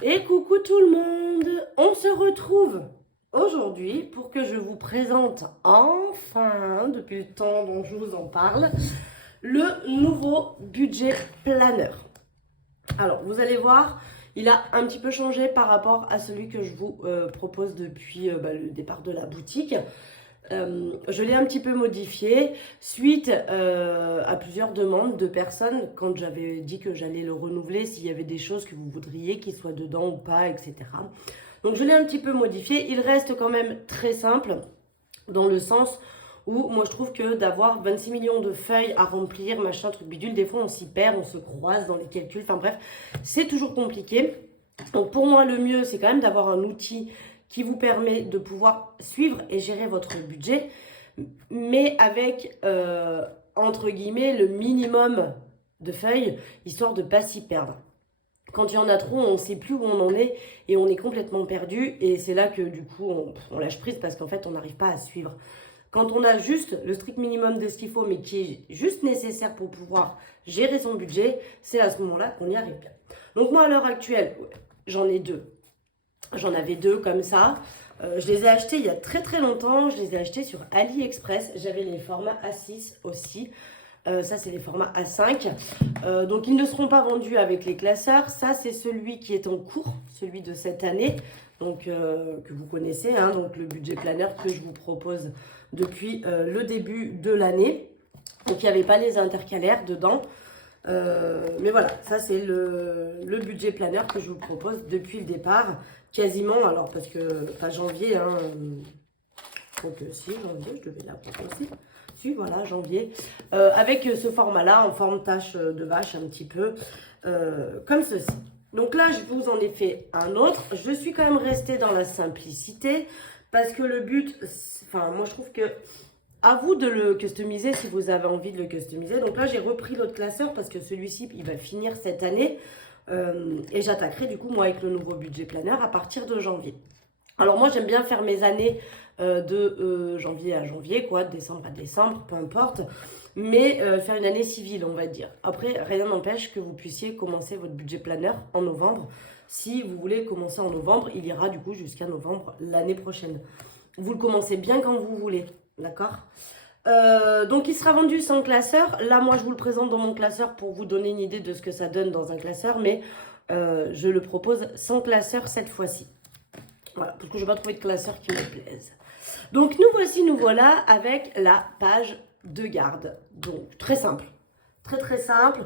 Et coucou tout le monde, on se retrouve aujourd'hui pour que je vous présente enfin, depuis le temps dont je vous en parle, le nouveau budget planner. Alors vous allez voir, il a un petit peu changé par rapport à celui que je vous propose depuis le départ de la boutique. Je l'ai un petit peu modifié suite à plusieurs demandes de personnes quand j'avais dit que j'allais le renouveler, s'il y avait des choses que vous voudriez qu'il soit dedans ou pas, etc. Donc je l'ai un petit peu modifié. Il reste quand même très simple dans le sens où moi je trouve que d'avoir 26 millions de feuilles à remplir, machin, truc bidule, des fois on s'y perd, on se croise dans les calculs, enfin bref, c'est toujours compliqué. Donc pour moi le mieux c'est quand même d'avoir un outil qui vous permet de pouvoir suivre et gérer votre budget, mais avec, entre guillemets, le minimum de feuilles, histoire de ne pas s'y perdre. Quand il y en a trop, on ne sait plus où on en est et on est complètement perdu. Et c'est là que du coup, on lâche prise parce qu'en fait, on n'arrive pas à suivre. Quand on a juste le strict minimum de ce qu'il faut, mais qui est juste nécessaire pour pouvoir gérer son budget, c'est à ce moment-là qu'on y arrive bien. Donc moi, à l'heure actuelle, j'en ai deux. J'en avais deux comme ça. Je les ai achetés il y a très très longtemps. Je les ai achetés sur AliExpress. J'avais les formats A6 aussi. Ça, c'est les formats A5. Donc, ils ne seront pas vendus avec les classeurs. Ça, c'est celui qui est en cours, celui de cette année, donc que vous connaissez, hein, donc le budget planner que je vous propose depuis le début de l'année. Donc, il n'y avait pas les intercalaires dedans. Mais voilà, ça, c'est le budget planner que je vous propose depuis le départ. Quasiment, alors, parce que, pas janvier, hein. Donc, si, janvier, je devais l'avoir aussi. Si, voilà, janvier. Avec ce format-là, en forme tache de vache, un petit peu, comme ceci. Donc là, je vous en ai fait un autre. Je suis quand même restée dans la simplicité, parce que le but, enfin, moi, je trouve que à vous de le customiser si vous avez envie de le customiser. Donc là, j'ai repris l'autre classeur, parce que celui-ci, il va finir cette année. Et j'attaquerai, du coup, moi, avec le nouveau budget planner à partir de janvier. Alors moi j'aime bien faire mes années de janvier à janvier, quoi, de décembre à décembre, peu importe, mais faire une année civile on va dire. Après rien n'empêche que vous puissiez commencer votre budget planner en novembre. Si vous voulez commencer en novembre, il ira du coup jusqu'à novembre l'année prochaine. Vous le commencez bien quand vous voulez, d'accord? Donc il sera vendu sans classeur. Là moi je vous le présente dans mon classeur pour vous donner une idée de ce que ça donne dans un classeur, mais je le propose sans classeur cette fois-ci. Voilà, parce que je n'ai pas trouvé de classeur qui me plaise. Donc nous voilà avec la page de garde. Donc très simple, très très simple.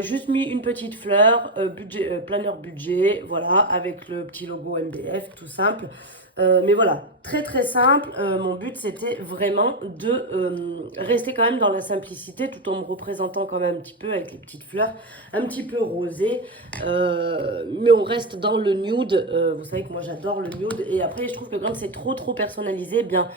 Juste mis une petite fleur, planner budget, voilà, avec le petit logo MBF, tout simple. Mais voilà, très très simple. Mon but c'était vraiment de rester quand même dans la simplicité tout en me représentant quand même un petit peu avec les petites fleurs, un petit peu rosées. Mais on reste dans le nude. Vous savez que moi j'adore le nude. Et après je trouve que quand c'est trop personnalisé, eh bien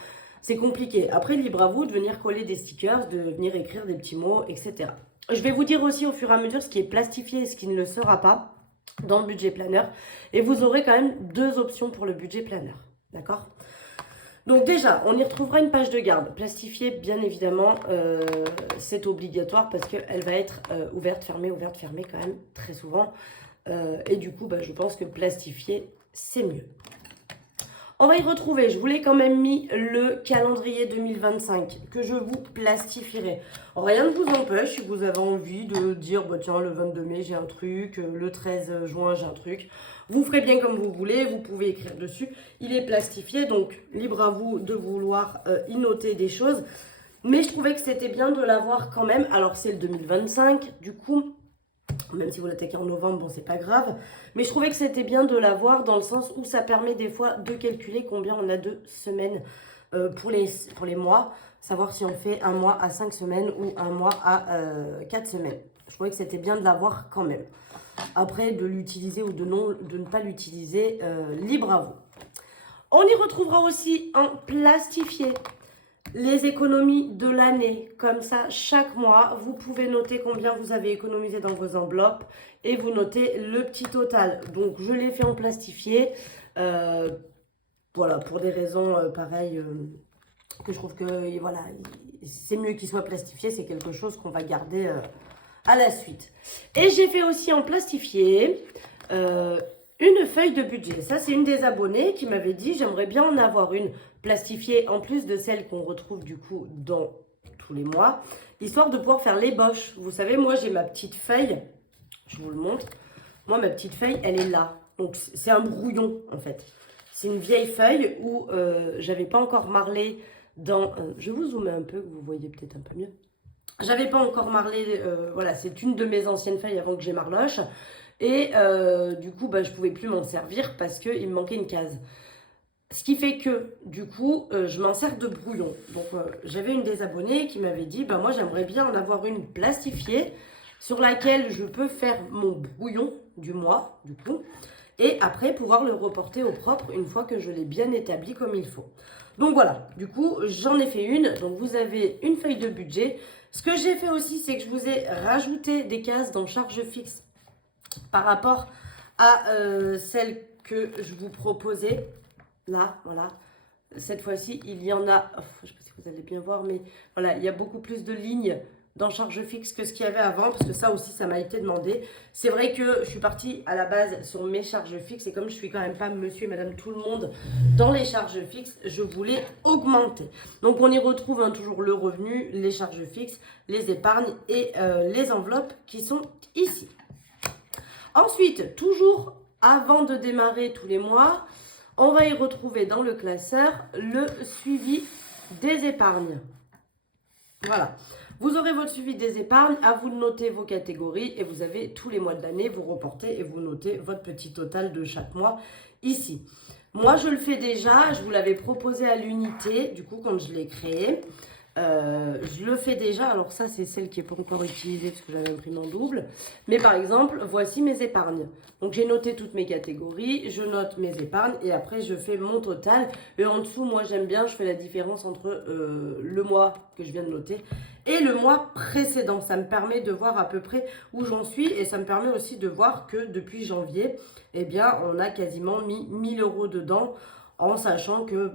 c'est compliqué. Après libre à vous de venir coller des stickers, de venir écrire des petits mots, etc. Je vais vous dire aussi au fur et à mesure ce qui est plastifié et ce qui ne le sera pas dans le budget planner. Et vous aurez quand même deux options pour le budget planner. D'accord? Donc déjà, on y retrouvera une page de garde plastifiée, bien évidemment, c'est obligatoire parce qu'elle va être ouverte, fermée quand même, très souvent. Et du coup, je pense que plastifier, c'est mieux. On va y retrouver, je vous l'ai quand même mis, le calendrier 2025 que je vous plastifierai. Rien ne vous empêche, si vous avez envie de dire, tiens, le 22 mai j'ai un truc, le 13 juin j'ai un truc. Vous ferez bien comme vous voulez, vous pouvez écrire dessus. Il est plastifié, donc libre à vous de vouloir y noter des choses. Mais je trouvais que c'était bien de l'avoir quand même. Alors c'est le 2025, du coup, même si vous l'attaquez en novembre, bon, c'est pas grave. Mais je trouvais que c'était bien de l'avoir dans le sens où ça permet des fois de calculer combien on a de semaines pour les mois. Savoir si on fait un mois à 5 semaines ou un mois à 4 semaines. Je trouvais que c'était bien de l'avoir quand même. Après, de l'utiliser ou de ne pas l'utiliser, libre à vous. On y retrouvera aussi en plastifié les économies de l'année. Comme ça, chaque mois, vous pouvez noter combien vous avez économisé dans vos enveloppes et vous notez le petit total. Donc, je l'ai fait en plastifié. Voilà, pour des raisons pareilles, que je trouve que voilà, c'est mieux qu'il soit plastifié. C'est quelque chose qu'on va garder à la suite. Et j'ai fait aussi en plastifié une feuille de budget. Ça, c'est une des abonnées qui m'avait dit, j'aimerais bien en avoir une plastifiée en plus de celle qu'on retrouve du coup dans tous les mois, histoire de pouvoir faire l'ébauche. Vous savez, moi, j'ai ma petite feuille, je vous le montre. Moi, ma petite feuille, elle est là. Donc, c'est un brouillon, en fait. C'est une vieille feuille où j'avais pas encore marlé dans... je vais vous zoomer un peu, que vous voyez peut-être un peu mieux. J'avais pas encore marlé, voilà, c'est une de mes anciennes feuilles avant que j'ai marloche. Et du coup, bah, je pouvais plus m'en servir parce qu'il me manquait une case. Ce qui fait que, du coup, je m'en sers de brouillon. Donc, j'avais une des abonnées qui m'avait dit, bah, moi, j'aimerais bien en avoir une plastifiée sur laquelle je peux faire mon brouillon du mois, du coup, et après pouvoir le reporter au propre une fois que je l'ai bien établi comme il faut. Donc voilà, du coup, j'en ai fait une. Donc, vous avez une feuille de budget. Ce que j'ai fait aussi, c'est que je vous ai rajouté des cases dans charge fixe par rapport à celle que je vous proposais. Là, voilà. Cette fois-ci, il y en a, je ne sais pas si vous allez bien voir, mais voilà, il y a beaucoup plus de lignes dans charge fixe que ce qu'il y avait avant, parce que ça aussi, ça m'a été demandé. C'est vrai que je suis partie à la base sur mes charges fixes, et comme je suis quand même pas monsieur et madame tout le monde dans les charges fixes, je voulais augmenter. Donc, on y retrouve toujours le revenu, les charges fixes, les épargnes et les enveloppes qui sont ici. Ensuite, toujours avant de démarrer tous les mois, on va y retrouver dans le classeur le suivi des épargnes. Voilà. Vous aurez votre suivi des épargnes, à vous de noter vos catégories et vous avez tous les mois de l'année, vous reportez et vous notez votre petit total de chaque mois ici. Moi, je le fais déjà, je vous l'avais proposé à l'unité, du coup, quand je l'ai créé. Je le fais déjà, alors ça c'est celle qui n'est pas encore utilisée parce que j'avais imprimé en double. Mais par exemple, voici mes épargnes. Donc j'ai noté toutes mes catégories, je note mes épargnes et après je fais mon total. Et en dessous, moi j'aime bien, je fais la différence entre le mois que je viens de noter et le mois précédent. Ça me permet de voir à peu près où j'en suis et ça me permet aussi de voir que depuis janvier, eh bien on a quasiment mis 1000 € dedans. En sachant que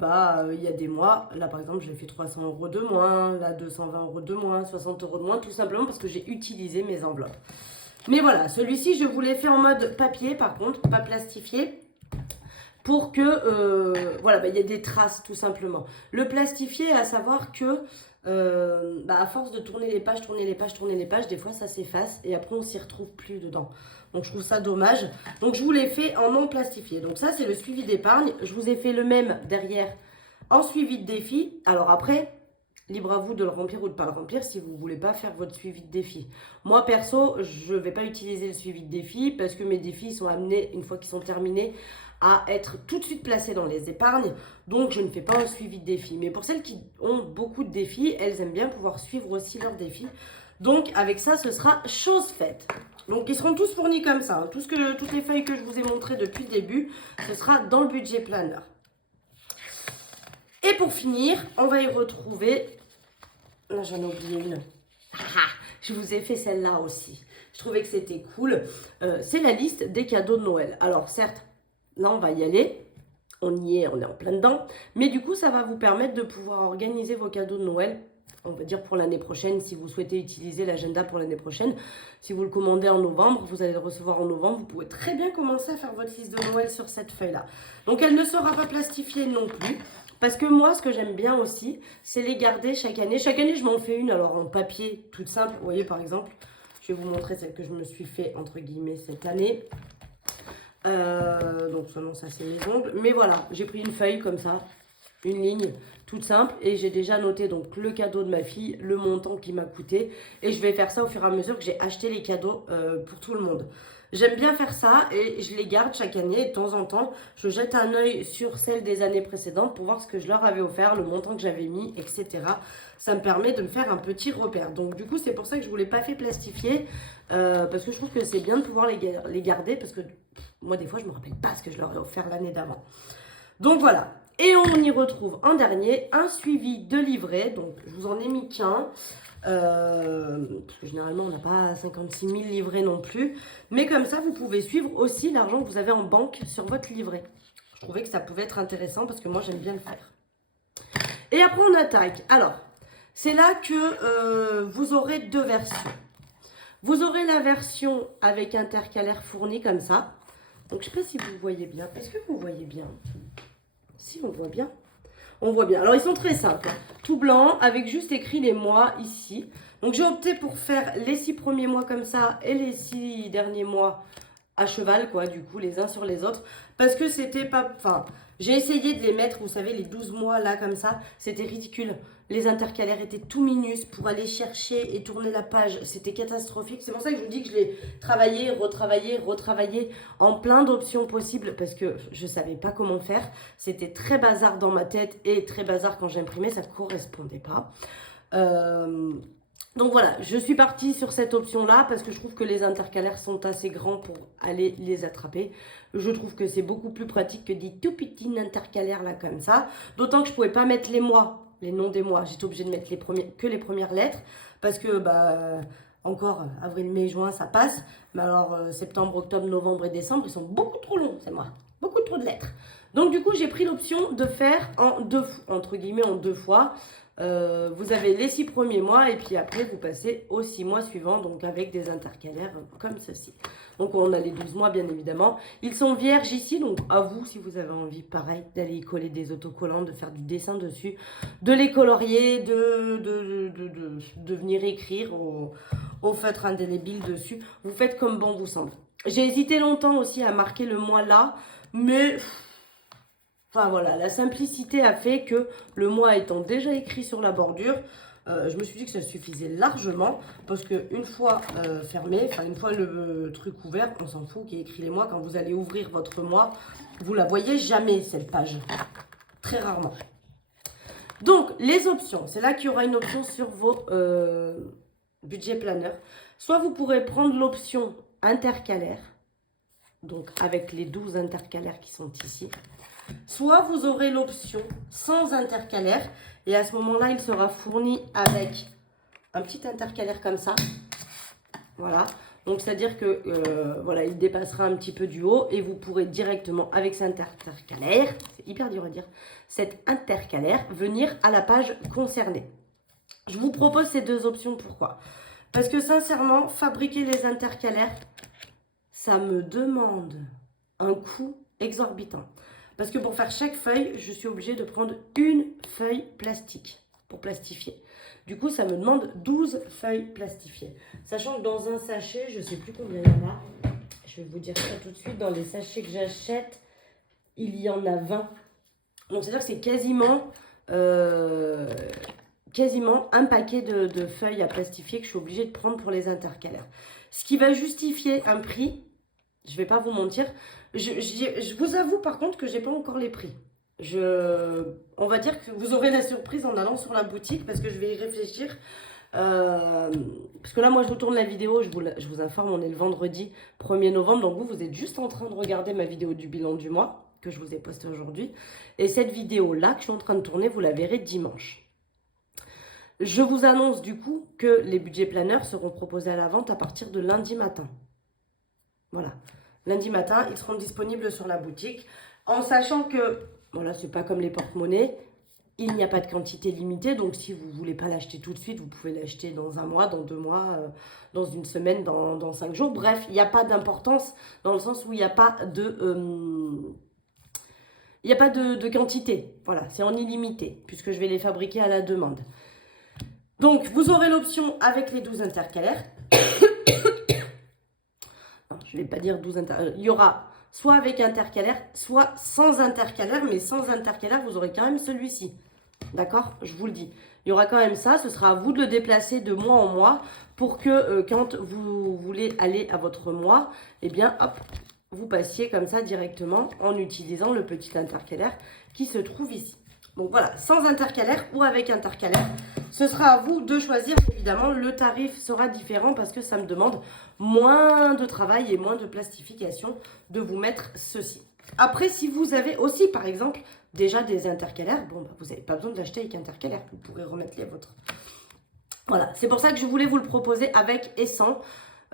il y a des mois, là par exemple j'ai fait 300 € de moins, là 220 € de moins, 60 € de moins, tout simplement parce que j'ai utilisé mes enveloppes. Mais voilà, celui-ci je vous l'ai fait en mode papier par contre, pas plastifié, pour que voilà, il y ait des traces tout simplement. Le plastifié, à savoir que à force de tourner les pages, des fois ça s'efface et après on s'y retrouve plus dedans. Donc je trouve ça dommage. Donc je vous l'ai fait en non plastifié. Donc ça c'est le suivi d'épargne. Je vous ai fait le même derrière en suivi de défi. Alors après, libre à vous de le remplir ou de ne pas le remplir si vous ne voulez pas faire votre suivi de défi. Moi perso, je ne vais pas utiliser le suivi de défi parce que mes défis sont amenés, une fois qu'ils sont terminés, à être tout de suite placés dans les épargnes. Donc je ne fais pas un suivi de défi. Mais pour celles qui ont beaucoup de défis, elles aiment bien pouvoir suivre aussi leurs défis. Donc avec ça, ce sera chose faite. Donc ils seront tous fournis comme ça. Hein. Toutes les feuilles que je vous ai montrées depuis le début, ce sera dans le budget planner. Et pour finir, on va y retrouver... Là, j'en ai oublié une. Je vous ai fait celle-là aussi. Je trouvais que c'était cool. C'est la liste des cadeaux de Noël. Alors certes, là on va y aller. On y est, on est en plein dedans. Mais du coup, ça va vous permettre de pouvoir organiser vos cadeaux de Noël. On va dire pour l'année prochaine, si vous souhaitez utiliser l'agenda pour l'année prochaine. Si vous le commandez en novembre, vous allez le recevoir en novembre. Vous pouvez très bien commencer à faire votre liste de Noël sur cette feuille-là. Donc, elle ne sera pas plastifiée non plus. Parce que moi, ce que j'aime bien aussi, c'est les garder chaque année. Chaque année, je m'en fais une, alors en papier, toute simple. Vous voyez, par exemple, je vais vous montrer celle que je me suis fait, entre guillemets, cette année. Donc, non, ça, c'est mes ongles. Mais voilà, j'ai pris une feuille comme ça. Une ligne toute simple et j'ai déjà noté donc le cadeau de ma fille, le montant qui m'a coûté et je vais faire ça au fur et à mesure que j'ai acheté les cadeaux pour tout le monde. J'aime bien faire ça et je les garde chaque année et de temps en temps je jette un œil sur celles des années précédentes pour voir ce que je leur avais offert, le montant que j'avais mis, etc. Ça me permet de me faire un petit repère. Donc du coup c'est pour ça que je ne vous l'ai pas fait plastifier parce que je trouve que c'est bien de pouvoir les garder parce que moi des fois je ne me rappelle pas ce que je leur ai offert l'année d'avant. Donc voilà. Et on y retrouve en dernier un suivi de livret. Donc, je vous en ai mis qu'un. Parce que généralement, on n'a pas 56 000 livrets non plus. Mais comme ça, vous pouvez suivre aussi l'argent que vous avez en banque sur votre livret. Je trouvais que ça pouvait être intéressant parce que moi, j'aime bien le faire. Et après, on attaque. Alors, c'est là que vous aurez deux versions. Vous aurez la version avec intercalaire fourni comme ça. Donc, je ne sais pas si vous voyez bien. Est-ce que vous voyez bien? Si, on voit bien. On voit bien. Alors, ils sont très simples. Tout blanc, avec juste écrit les mois ici. Donc, j'ai opté pour faire les 6 premiers mois comme ça et les 6 derniers mois à cheval, quoi, du coup, les uns sur les autres. Parce que c'était pas... Enfin, j'ai essayé de les mettre, vous savez, les 12 mois là, comme ça. C'était ridicule. Les intercalaires étaient tout minus pour aller chercher et tourner la page. C'était catastrophique. C'est pour ça que je vous dis que je l'ai travaillé, retravaillé en plein d'options possibles parce que je savais pas comment faire. C'était très bazar dans ma tête et très bazar quand j'imprimais. Ça ne correspondait pas. Donc voilà, je suis partie sur cette option-là parce que je trouve que les intercalaires sont assez grands pour aller les attraper. Je trouve que c'est beaucoup plus pratique que des tout petits intercalaires là comme ça. D'autant que je ne pouvais pas mettre les mois, les noms des mois. J'étais obligée de mettre que les premières lettres parce que encore avril, mai, juin, ça passe. Mais alors septembre, octobre, novembre et décembre, ils sont beaucoup trop longs, ces mois. Beaucoup trop de lettres. Donc du coup, j'ai pris l'option de faire entre guillemets en deux fois. Vous avez les 6 premiers mois et puis après vous passez aux 6 mois suivants, donc avec des intercalaires comme ceci. Donc on a les 12 mois bien évidemment. Ils sont vierges ici, donc à vous si vous avez envie, pareil, d'aller y coller des autocollants, de faire du dessin dessus, de les colorier, de venir écrire au feutre indélébile dessus. Vous faites comme bon vous semble. J'ai hésité longtemps aussi à marquer le mois là, mais... Enfin voilà, la simplicité a fait que le mois étant déjà écrit sur la bordure, je me suis dit que ça suffisait largement parce qu'une fois fermé, enfin une fois le truc ouvert, on s'en fout qu'il y ait écrit les mois. Quand vous allez ouvrir votre mois, vous la voyez jamais cette page, très rarement. Donc les options, c'est là qu'il y aura une option sur vos budget planner. Soit vous pourrez prendre l'option intercalaire, donc avec les 12 intercalaires qui sont ici. Soit vous aurez l'option sans intercalaire et à ce moment-là, il sera fourni avec un petit intercalaire comme ça. Voilà. Donc, c'est-à-dire que voilà, il dépassera un petit peu du haut et vous pourrez directement avec cet intercalaire, c'est hyper dur à dire, cet intercalaire, venir à la page concernée. Je vous propose ces deux options. Pourquoi? Parce que sincèrement, fabriquer les intercalaires, ça me demande un coût exorbitant. Parce que pour faire chaque feuille, je suis obligée de prendre une feuille plastique pour plastifier. Du coup, ça me demande 12 feuilles plastifiées. Sachant que dans un sachet, je ne sais plus combien il y en a. Je vais vous dire ça tout de suite. Dans les sachets que j'achète, il y en a 20. Donc, c'est-à-dire que c'est quasiment un paquet de feuilles à plastifier que je suis obligée de prendre pour les intercalaires. Ce qui va justifier un prix, je ne vais pas vous mentir. Je vous avoue par contre que je n'ai pas encore les prix. On va dire que vous aurez la surprise en allant sur la boutique parce que je vais y réfléchir. Parce que là, moi, je vous tourne la vidéo, je vous informe, on est le vendredi 1er novembre. Donc vous êtes juste en train de regarder ma vidéo du bilan du mois que je vous ai postée aujourd'hui. Et cette vidéo-là que je suis en train de tourner, vous la verrez dimanche. Je vous annonce du coup que les budgets planeurs seront proposés à la vente à partir de lundi matin. Voilà. Lundi matin, ils seront disponibles sur la boutique. En sachant que, voilà, c'est pas comme les porte-monnaies, il n'y a pas de quantité limitée. Donc, si vous ne voulez pas l'acheter tout de suite, vous pouvez l'acheter dans un mois, dans 2 mois, dans une semaine, dans 5 jours. Bref, il n'y a pas d'importance dans le sens où il n'y a pas de quantité. Voilà, c'est en illimité puisque je vais les fabriquer à la demande. Donc, vous aurez l'option avec les 12 intercalaires. Je ne vais pas dire 12 intercalaires. Il y aura soit avec intercalaire, soit sans intercalaire. Mais sans intercalaire, vous aurez quand même celui-ci. D'accord? Je vous le dis. Il y aura quand même ça. Ce sera à vous de le déplacer de mois en mois pour que quand vous voulez aller à votre mois, eh bien, hop, vous passiez comme ça directement en utilisant le petit intercalaire qui se trouve ici. Donc voilà, sans intercalaire ou avec intercalaire. Ce sera à vous de choisir. Évidemment, le tarif sera différent parce que ça me demande moins de travail et moins de plastification de vous mettre ceci. Après, si vous avez aussi, par exemple, déjà des intercalaires, bon, vous n'avez pas besoin de l'acheter avec intercalaire. Vous pourrez remettre les vôtres. Voilà, c'est pour ça que je voulais vous le proposer avec et sans.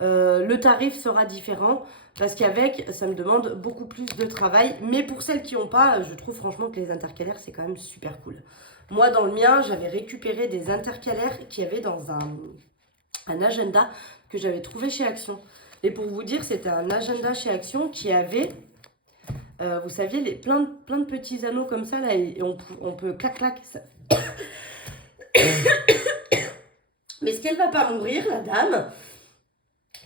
Le tarif sera différent parce qu'avec, ça me demande beaucoup plus de travail. Mais pour celles qui n'ont pas, je trouve franchement que les intercalaires, c'est quand même super cool. Moi, dans le mien, j'avais récupéré des intercalaires qu'il y avait dans un agenda que j'avais trouvé chez Action. Et pour vous dire, c'était un agenda chez Action qui avait Vous saviez, plein de petits anneaux comme ça, là, et on peut clac. Ça. Mais ce qu'elle va pas mourir, la dame,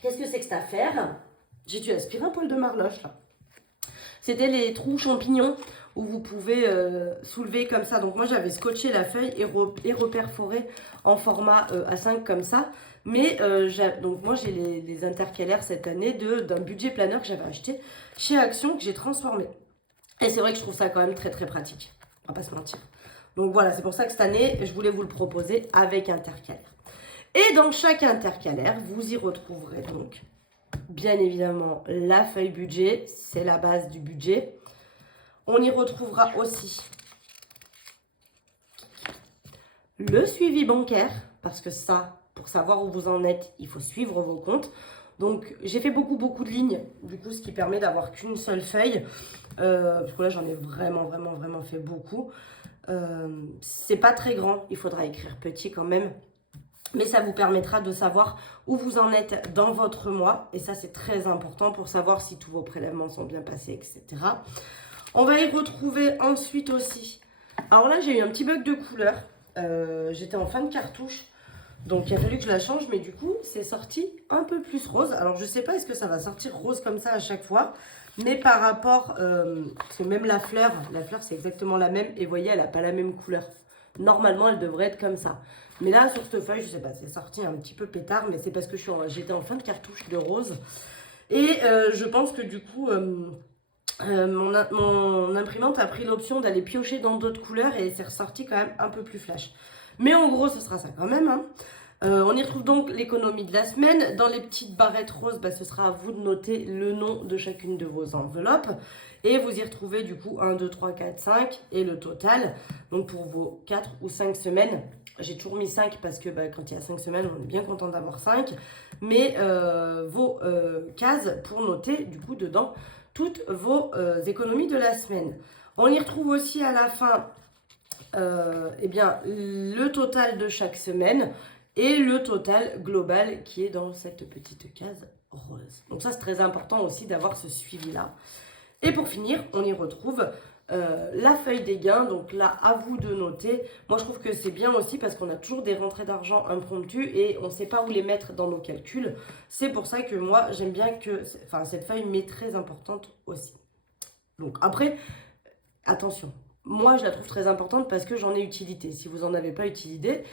qu'est-ce que c'est que cette affaire? J'ai dû aspirer un poil de marloche, là. C'était les trous champignons où vous pouvez soulever comme ça. Donc moi, j'avais scotché la feuille et reperforé en format A5 comme ça. Mais donc moi, j'ai les intercalaires cette année d'un budget planner que j'avais acheté chez Action, que j'ai transformé. Et c'est vrai que je trouve ça quand même très très pratique. On va pas se mentir. Donc voilà, c'est pour ça que cette année, je voulais vous le proposer avec intercalaire. Et dans chaque intercalaire, vous y retrouverez donc bien évidemment la feuille budget, c'est la base du budget. On y retrouvera aussi le suivi bancaire, parce que ça, pour savoir où vous en êtes, il faut suivre vos comptes. Donc j'ai fait beaucoup de lignes, du coup ce qui permet d'avoir qu'une seule feuille, parce que là j'en ai vraiment fait beaucoup. C'est pas très grand, il faudra écrire petit quand même. Mais ça vous permettra de savoir où vous en êtes dans votre mois. Et ça, c'est très important pour savoir si tous vos prélèvements sont bien passés, etc. On va y retrouver ensuite aussi. Alors là, j'ai eu un petit bug de couleur. J'étais en fin de cartouche. Donc, il a fallu que je la change. Mais du coup, c'est sorti un peu plus rose. Alors, je ne sais pas, est-ce que ça va sortir rose comme ça à chaque fois. Mais par rapport... parce que même la fleur, c'est exactement la même. Et vous voyez, elle n'a pas la même couleur. Normalement, elle devrait être comme ça. Mais là, sur cette feuille, je sais pas, c'est sorti un petit peu pétard, mais c'est parce que j'étais en fin de cartouche de rose. Et je pense que du coup, mon imprimante a pris l'option d'aller piocher dans d'autres couleurs et c'est ressorti quand même un peu plus flash. Mais en gros, ce sera ça quand même. Hein. On y retrouve donc l'économie de la semaine. Dans les petites barrettes roses, ce sera à vous de noter le nom de chacune de vos enveloppes. Et vous y retrouvez du coup 1, 2, 3, 4, 5 et le total. Donc pour vos 4 ou 5 semaines, j'ai toujours mis 5 parce que quand il y a 5 semaines, on est bien content d'avoir 5. Mais vos cases pour noter du coup dedans toutes vos économies de la semaine. On y retrouve aussi à la fin le total de chaque semaine et le total global qui est dans cette petite case rose. Donc ça, c'est très important aussi d'avoir ce suivi-là. Et pour finir, on y retrouve la feuille des gains. Donc là, à vous de noter. Moi, je trouve que c'est bien aussi parce qu'on a toujours des rentrées d'argent impromptues et on ne sait pas où les mettre dans nos calculs. C'est pour ça que moi, j'aime bien que cette feuille m'est très importante aussi. Donc après, attention. Moi, je la trouve très importante parce que j'en ai utilité. Si vous n'en avez pas utilité,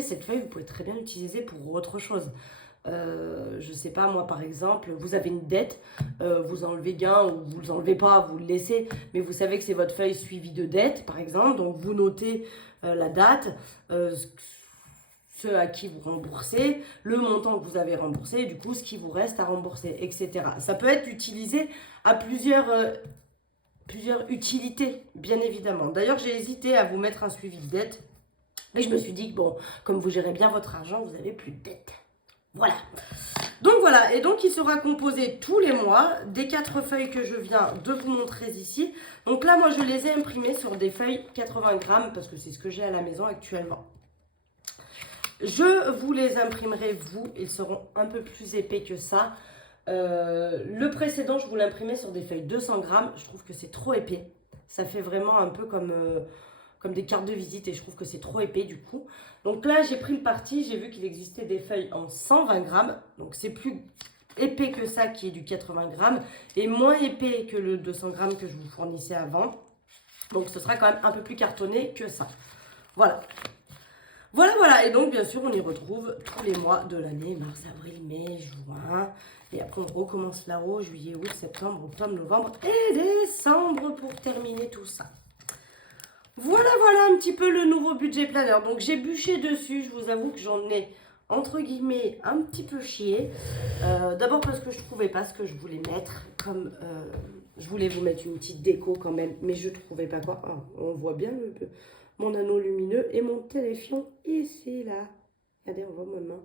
cette feuille, vous pouvez très bien l'utiliser pour autre chose. Je sais pas, moi par exemple, vous avez une dette, vous enlevez gain ou vous ne l'enlevez pas, vous le laissez, mais vous savez que c'est votre feuille suivie de dette par exemple, donc vous notez la date, ce à qui vous remboursez, le montant que vous avez remboursé, du coup ce qui vous reste à rembourser, etc. Ça peut être utilisé à plusieurs utilités, bien évidemment. D'ailleurs, j'ai hésité à vous mettre un suivi de dette, mais je me suis dit que bon, comme vous gérez bien votre argent, vous n'avez plus de dette. Voilà. Donc voilà, et donc il sera composé tous les mois des 4 feuilles que je viens de vous montrer ici. Donc là, moi, je les ai imprimées sur des feuilles 80 grammes parce que c'est ce que j'ai à la maison actuellement. Je vous les imprimerai, vous, ils seront un peu plus épais que ça. Le précédent, je vous l'imprimais sur des feuilles 200 grammes. Je trouve que c'est trop épais. Ça fait vraiment un peu comme des cartes de visite et je trouve que c'est trop épais du coup. Donc là, j'ai pris le parti, j'ai vu qu'il existait des feuilles en 120 grammes. Donc c'est plus épais que ça qui est du 80 grammes et moins épais que le 200 grammes que je vous fournissais avant. Donc ce sera quand même un peu plus cartonné que ça. Voilà. Voilà. Et donc bien sûr, on y retrouve tous les mois de l'année, mars, avril, mai, juin. Et après, on recommence là-haut, juillet, août, septembre, octobre, novembre et décembre pour terminer tout ça. Voilà un petit peu le nouveau budget planner. Donc j'ai bûché dessus, je vous avoue que j'en ai entre guillemets un petit peu chié. D'abord parce que je trouvais pas ce que je voulais mettre. Comme je voulais vous mettre une petite déco quand même, mais je trouvais pas quoi. Oh, on voit bien mon anneau lumineux et mon téléphone ici là. Regardez, on voit ma main.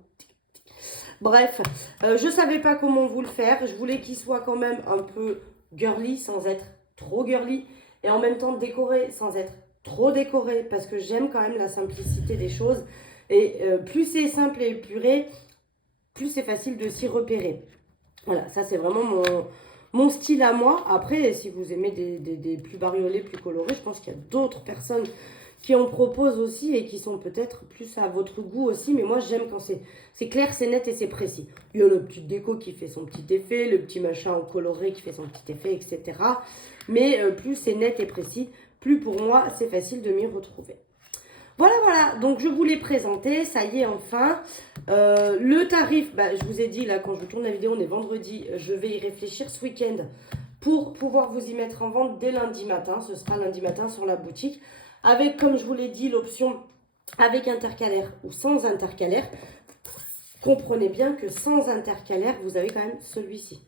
Bref, je savais pas comment vous le faire. Je voulais qu'il soit quand même un peu girly sans être trop girly et en même temps décoré sans être trop décoré parce que j'aime quand même la simplicité des choses et plus c'est simple et épuré, plus c'est facile de s'y repérer. Voilà, ça c'est vraiment mon style à moi. Après, si vous aimez des plus bariolés, plus colorés, je pense qu'il y a d'autres personnes qui en proposent aussi et qui sont peut-être plus à votre goût aussi. Mais moi, j'aime quand c'est clair, c'est net et c'est précis. Il y a le petit déco qui fait son petit effet, le petit machin en coloré qui fait son petit effet, etc. Mais plus c'est net et précis, plus pour moi, c'est facile de m'y retrouver. Voilà, voilà, donc je vous l'ai présenté, ça y est enfin. Le tarif, bah, je vous ai dit, là, quand je vous tourne la vidéo, on est vendredi, je vais y réfléchir ce week-end pour pouvoir vous y mettre en vente dès lundi matin. Ce sera lundi matin sur la boutique. Avec, comme je vous l'ai dit, l'option avec intercalaire ou sans intercalaire. Comprenez bien que sans intercalaire, vous avez quand même celui-ci.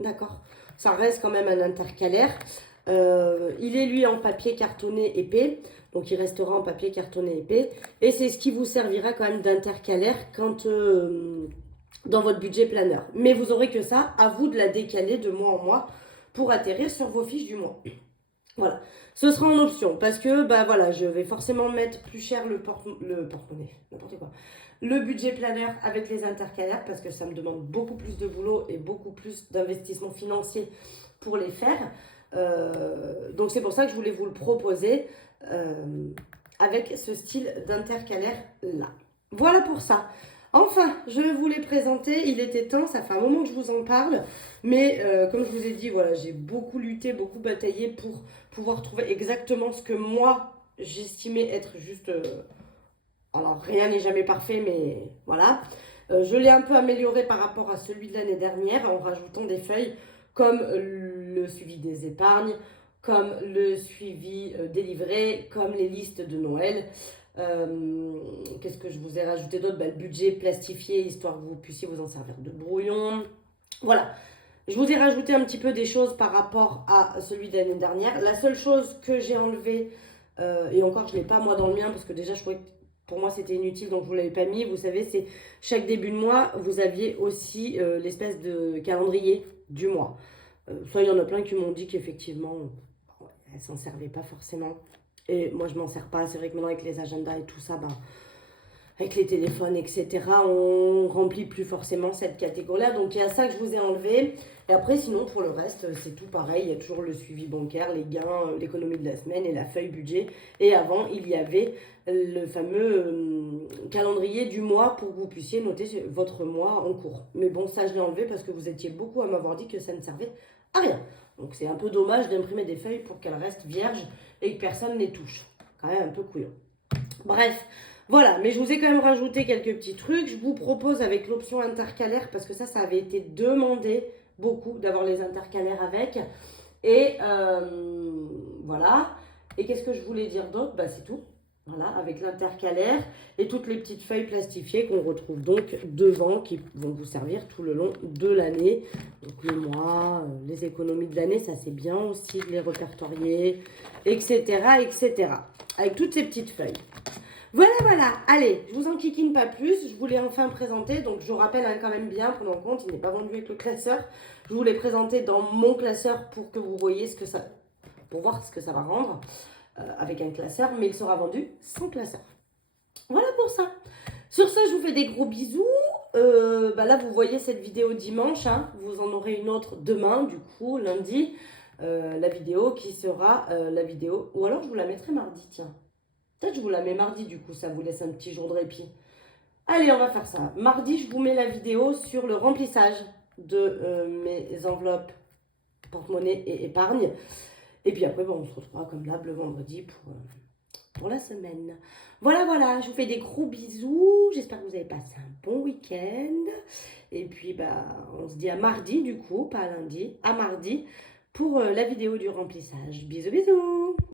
D'accord? Ça reste quand même un intercalaire. Il est lui en papier cartonné épais. Donc il restera en papier cartonné épais. Et c'est ce qui vous servira quand même d'intercalaire quand dans votre budget planeur. Mais vous aurez que ça, à vous de la décaler de mois en mois pour atterrir sur vos fiches du mois. Voilà, ce sera en option parce que bah voilà, je vais forcément mettre plus cher le porte-monnaie, n'importe quoi. Le budget planeur avec les intercalaires parce que ça me demande beaucoup plus de boulot et beaucoup plus d'investissement financier pour les faire. Donc c'est pour ça que je voulais vous le proposer avec ce style d'intercalaire là. Voilà pour ça. Enfin, je vous l'ai présenté, il était temps, ça fait un moment que je vous en parle, mais comme je vous ai dit, voilà, j'ai beaucoup lutté, beaucoup bataillé pour pouvoir trouver exactement ce que moi, j'estimais être juste... alors, rien n'est jamais parfait, mais voilà. Je l'ai un peu amélioré par rapport à celui de l'année dernière en rajoutant des feuilles comme le suivi des épargnes, comme le suivi des livrets, comme les listes de Noël. Qu'est-ce que je vous ai rajouté d'autre? Le budget plastifié, histoire que vous puissiez vous en servir de brouillon. Voilà. Je vous ai rajouté un petit peu des choses par rapport à celui de l'année dernière. La seule chose que j'ai enlevée, et encore je ne l'ai pas moi dans le mien, parce que déjà je trouvais que pour moi c'était inutile, donc je ne vous l'avais pas mis. Vous savez, c'est chaque début de mois, vous aviez aussi l'espèce de calendrier du mois. Ça, il y en a plein qui m'ont dit qu'effectivement, elles ne s'en servaient pas forcément. Et moi, je m'en sers pas. C'est vrai que maintenant, avec les agendas et tout ça, ben, avec les téléphones, etc., on remplit plus forcément cette catégorie-là. Donc, il y a ça que je vous ai enlevé. Et après, sinon, pour le reste, c'est tout pareil. Il y a toujours le suivi bancaire, les gains, l'économie de la semaine et la feuille budget. Et avant, il y avait le fameux calendrier du mois pour que vous puissiez noter votre mois en cours. Mais bon, ça, je l'ai enlevé parce que vous étiez beaucoup à m'avoir dit que ça ne servait à rien. Donc, c'est un peu dommage d'imprimer des feuilles pour qu'elles restent vierges et que personne ne les touche. Quand même un peu couillon. Bref, voilà. Mais je vous ai quand même rajouté quelques petits trucs. Je vous propose avec l'option intercalaire, parce que ça avait été demandé beaucoup d'avoir les intercalaires avec. Et voilà. Et qu'est-ce que je voulais dire d'autre? Bah, c'est tout. Voilà, avec l'intercalaire et toutes les petites feuilles plastifiées qu'on retrouve donc devant, qui vont vous servir tout le long de l'année. Donc le mois, les économies de l'année, ça c'est bien aussi de les répertorier, etc., etc. Avec toutes ces petites feuilles. Voilà, voilà. Allez, je vous en kikine pas plus. Je voulais enfin présenter. Donc je rappelle quand même bien, prenons en compte, il n'est pas vendu avec le classeur. Je vous l'ai présenté dans mon classeur pour que vous voyez ce que ça... pour voir ce que ça va rendre. Avec un classeur, mais il sera vendu sans classeur. Voilà pour ça. Sur ce, je vous fais des gros bisous. Là, vous voyez cette vidéo dimanche. Hein. Vous en aurez une autre demain, du coup, lundi. La vidéo qui sera la vidéo... Ou alors, je vous la mettrai mardi, tiens. Peut-être je vous la mets mardi, du coup, ça vous laisse un petit jour de répit. Allez, on va faire ça. Mardi, je vous mets la vidéo sur le remplissage de mes enveloppes porte-monnaie et épargne. Et puis après, on se retrouvera comme d'hab le vendredi pour la semaine. Voilà, voilà, je vous fais des gros bisous. J'espère que vous avez passé un bon week-end. Et puis, on se dit à mardi, du coup, pas à lundi, à mardi, pour la vidéo du remplissage. Bisous, bisous.